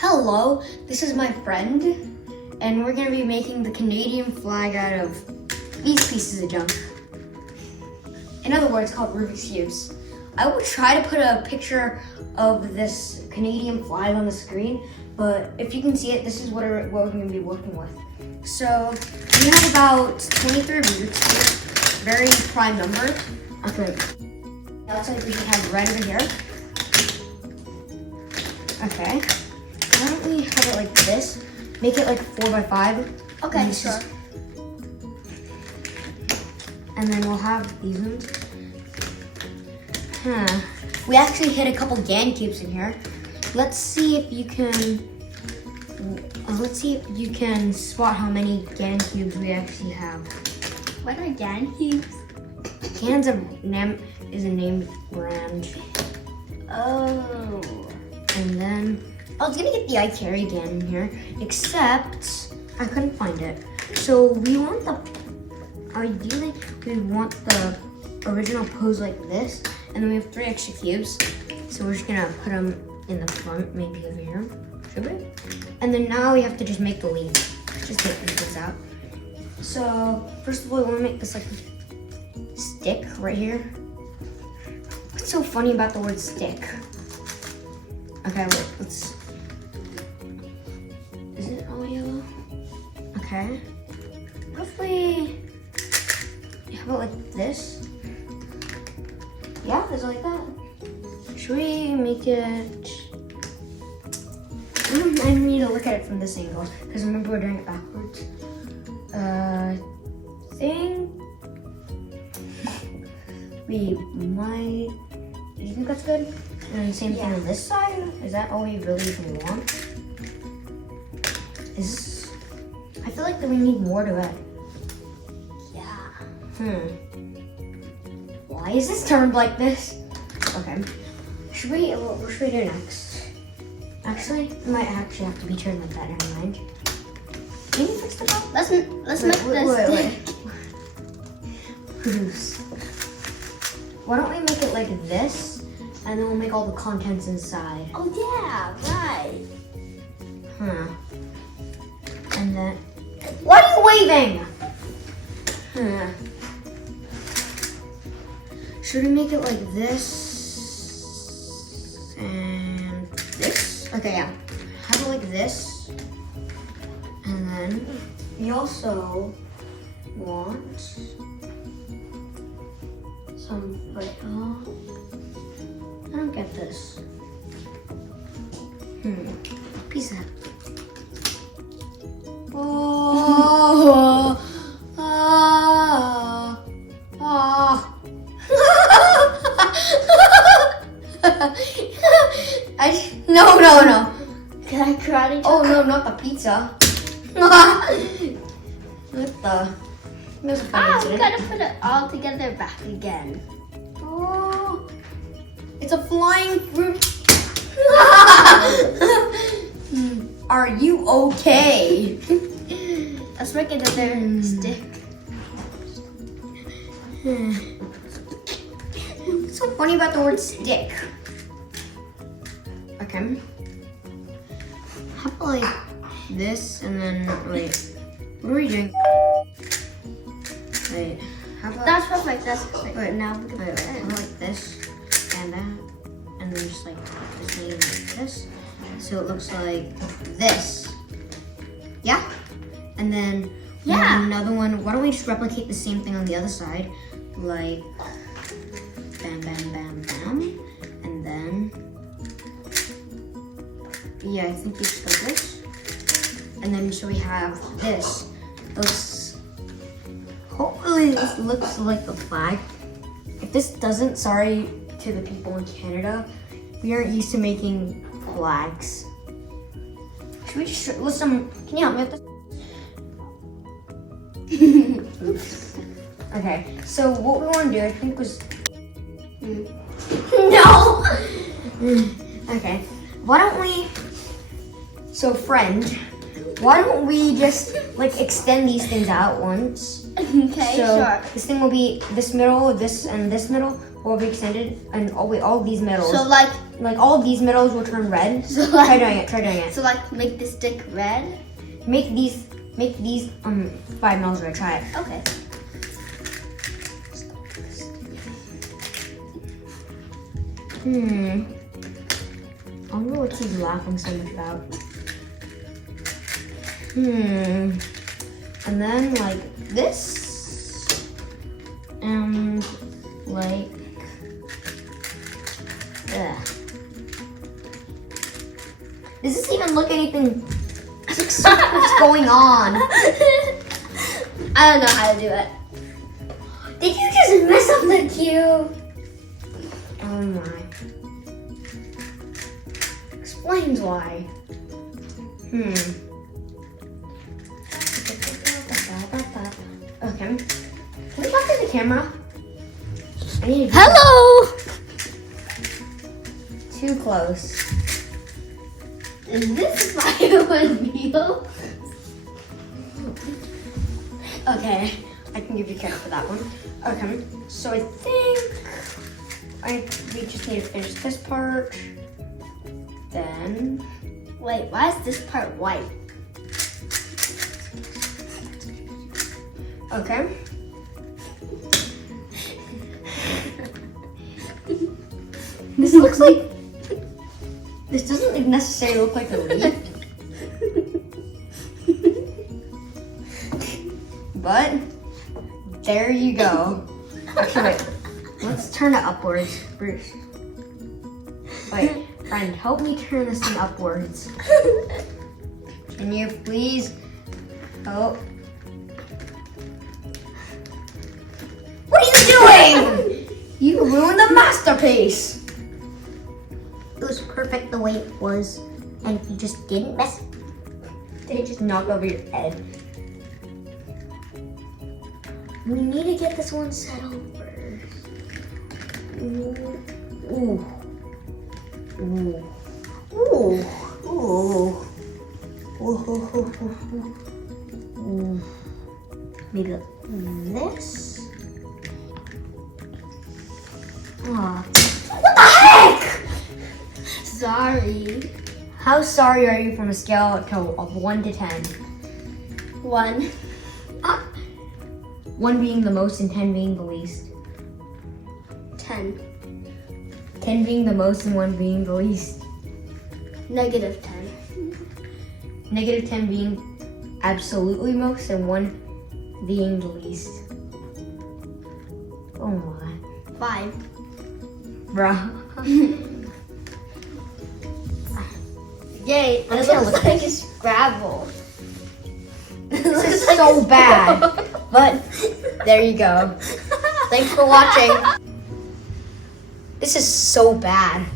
Hello, this is my friend, and we're gonna be making the Canadian flag out of these pieces of junk. In other words, called Rubik's Cubes. I will try to put a picture of this Canadian flag on the screen, but if you can see it, this is what we're gonna be working with. So, we have about 23 Rubiks here, very prime numbered. Okay, outside we should have red over here. Okay. Why don't we have it like this? Make it like 4x5. Okay, sure. And then we'll have these ones. We actually hit a couple GAN cubes in here. Let's see if you can. Let's see if you can spot how many GAN cubes we actually have. What are GAN cubes? GAN's is a named brand. Oh. And then I was gonna get the iCarry again in here, except I couldn't find it. So ideally we want the original pose like this, and then we have 3 extra cubes. So we're just gonna put them in the front, maybe over here. Should we? And then now we have to just make the leaf. Just take these ones out. So first of all, we wanna make this like stick right here. What's so funny about the word stick? Okay, wait, let's. Is it all yellow? Okay. What if we have it like this? Yeah, it's like that. Should we make it? I need to look at it from this angle because remember we're doing it backwards. Think we might. Do you think that's good? And the same thing on this side? Is that all we really even want? I feel like that we need more to it. Yeah. Why is this turned like this? Okay. What should we do next? Actually, it might actually have to be turned like that. Never mind. Can you fix the top? Let's make this. Why don't we make it like this? And then we'll make all the contents inside. Oh yeah, right. And then, what are you waving? Should we make it like this and this? Okay, yeah. Have it like this. And then we also want some I don't get this. Piece of that. Oh. No. Can I karate chop? Oh no, not the pizza. What the? We gotta put it all together back again. Oh, it's a flying fruit. Are you okay? Let's make another stick. What's so funny about the word stick? Okay. How about like this and then wait. What are we doing? Wait. How about That's perfect. That's perfect. wait, now we can put it like this and that, and then just like this. So it looks like this. Yeah? And then we have another one. Why don't we just replicate the same thing on the other side? Like bam, bam, bam, bam. And then yeah, I think it's like this. And then so we have this. Hopefully this looks like the flag. If this doesn't, sorry to the people in Canada. We aren't used to making flags. Should we just can you help me with this? Oops. Okay, so what we want to do, I think was no. Okay, why don't we? So friend, why don't we just like extend these things out once? Okay, so sure. This thing will be this middle, this and this middle will be extended, and all these middles. So like like all of these medals will turn red. So Try doing it. Try doing it. So like make the stick red. Make these 5 medals red. Try it. Okay. I wonder what he's laughing so much about. And then like this, and like, does this even look anything? What's going on? I don't know how to do it. Did you just mess up the cube? Oh my. Explains why. Okay. Can we talk to the camera? I need to do Hello. that. Too close. Is this my meal? Okay, I can give you credit for that one. Okay, so I think we just need to finish this part. Then Wait, why is this part white? okay. This looks like this doesn't necessarily look like a leaf. But there you go. Actually, wait. Let's turn it upwards, Bruce. Wait, friend, help me turn this thing upwards. Can you please help? What are you doing? You ruined the masterpiece. It was perfect the way it was, and you just didn't mess. They just knock over your head. We need to get this one settled first. Ooh. Ooh. Ooh. Ooh. Ooh. Maybe like this. Ah. What the heck? Sorry. How sorry are you from a scale of 1 to 10? 1. 1 being the most and 10 being the least. 10. 10 being the most and 1 being the least. Negative 10. Negative 10 being absolutely most and 1 being the least. Oh my. 5. Bruh. Yay, and it Let's looks like it's Scrabble. This is so bad. But there you go. Thanks for watching. This is so bad.